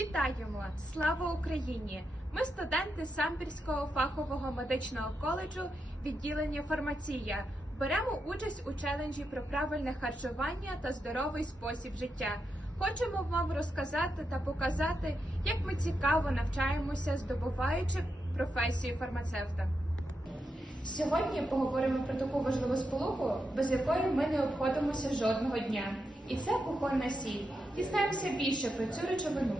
Вітаємо! Слава Україні! Ми студенти Самбірського фахового медичного коледжу відділення фармація. Беремо участь у челенджі про правильне харчування та здоровий спосіб життя. Хочемо вам розказати та показати, як ми цікаво навчаємося, здобуваючи професію фармацевта. Сьогодні поговоримо про таку важливу сполуку, без якої ми не обходимося жодного дня. І це кухонна сіль. Дізнаємося більше про цю речовину.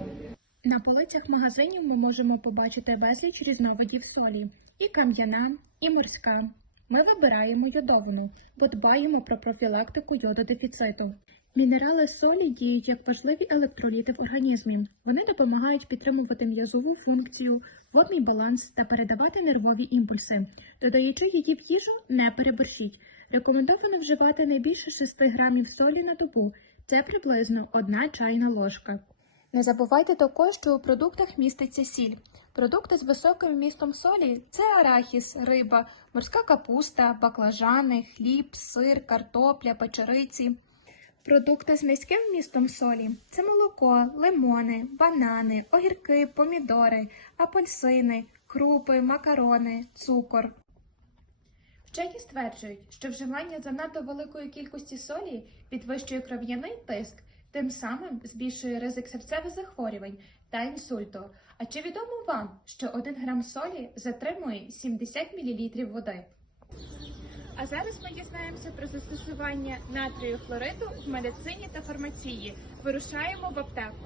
На полицях магазинів ми можемо побачити безліч різновидів солі і кам'яна, і морська. Ми вибираємо йодовану, бо дбаємо про профілактику йододефіциту. Мінерали солі діють як важливі електроліти в організмі. Вони допомагають підтримувати м'язову функцію, водний баланс та передавати нервові імпульси. Додаючи її в їжу, не переборщіть. Рекомендовано вживати не більше 6 грамів солі на добу. Це приблизно одна чайна ложка. Не забувайте також, що у продуктах міститься сіль. Продукти з високим вмістом солі це арахіс, риба, морська капуста, баклажани, хліб, сир, картопля, печериці. Продукти з низьким вмістом солі це молоко, лимони, банани, огірки, помідори, апельсини, крупи, макарони, цукор. Вчені стверджують, що вживання занадто великої кількості солі підвищує кров'яний тиск, тим самим збільшує ризик серцевих захворювань та інсульту. А чи відомо вам, що 1 грам солі затримує 70 мл води? А зараз ми дізнаємося про застосування натрію хлориду в медицині та фармації. Вирушаємо в аптеку.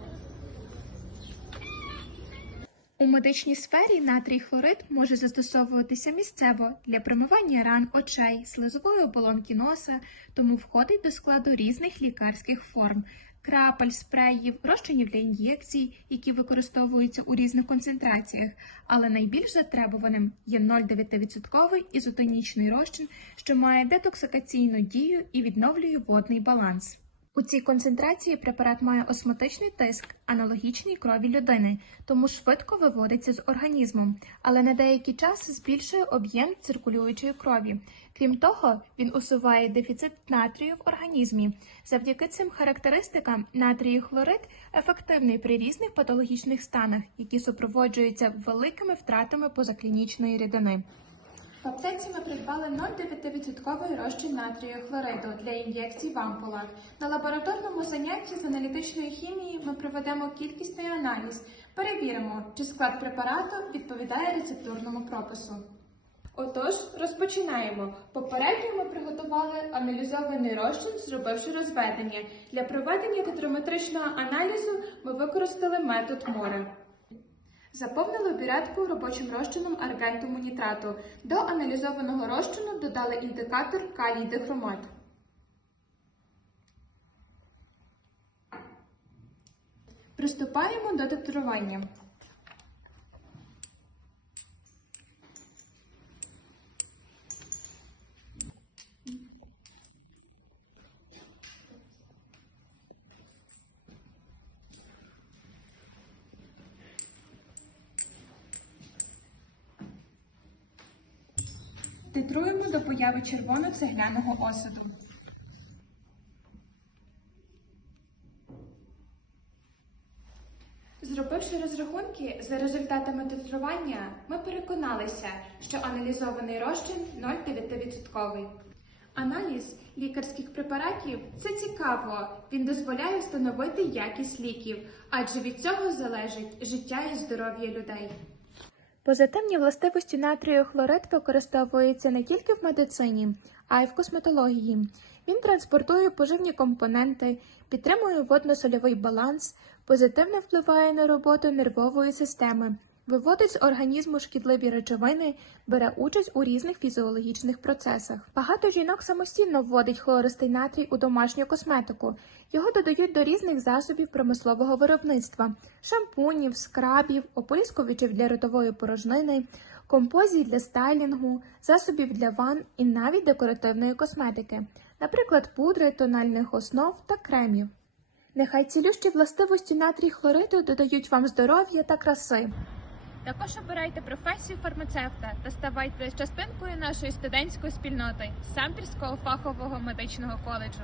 У медичній сфері натрій хлорид може застосовуватися місцево для промивання ран очей, слизової оболонки носа, тому входить до складу різних лікарських форм. Крапель, спреїв, розчинів для ін'єкцій, які використовуються у різних концентраціях, але найбільш затребуваним є 0,9% ізотонічний розчин, що має детоксикаційну дію і відновлює водний баланс. У цій концентрації препарат має осмотичний тиск, аналогічний крові людини, тому швидко виводиться з організму, але на деякий час збільшує об'єм циркулюючої крові. Крім того, він усуває дефіцит натрію в організмі. Завдяки цим характеристикам натрій хлорид ефективний при різних патологічних станах, які супроводжуються великими втратами позаклінічної рідини. В аптеці ми придбали 0,9% розчин натрію хлориду для ін'єкцій в ампулах. На лабораторному занятті з аналітичної хімії ми проведемо кількісний аналіз, перевіримо, чи склад препарату відповідає рецептурному пропису. Отож, розпочинаємо. Попередньо ми приготували аналізований розчин, зробивши розведення. Для проведення тетрометричного аналізу ми використали метод море. Заповнили біретку робочим розчином аргентуму нітрату. До аналізованого розчину додали індикатор калій дихромат. Приступаємо до титрування. Титруємо до появи червоно-цегляного осаду. Зробивши розрахунки за результатами титрування, ми переконалися, що аналізований розчин 0,9%. Аналіз лікарських препаратів це цікаво. Він дозволяє встановити якість ліків, адже від цього залежить життя і здоров'я людей. Позитивні властивості натрію хлорид використовуються не тільки в медицині, а й в косметології. Він транспортує поживні компоненти, підтримує водно-сольовий баланс, позитивно впливає на роботу нервової системи, виводить з організму шкідливі речовини, бере участь у різних фізіологічних процесах. Багато жінок самостійно вводить хлористий натрій у домашню косметику. Його додають до різних засобів промислового виробництва: шампунів, скрабів, ополіскувачів для ротової порожнини, композій для стайлінгу, засобів для ванн і навіть декоративної косметики, наприклад, пудри, тональних основ та кремів. Нехай цілющі властивості натрій хлориду додають вам здоров'я та краси. Також обирайте професію фармацевта та ставайте частинкою нашої студентської спільноти Сампірського фахового медичного коледжу.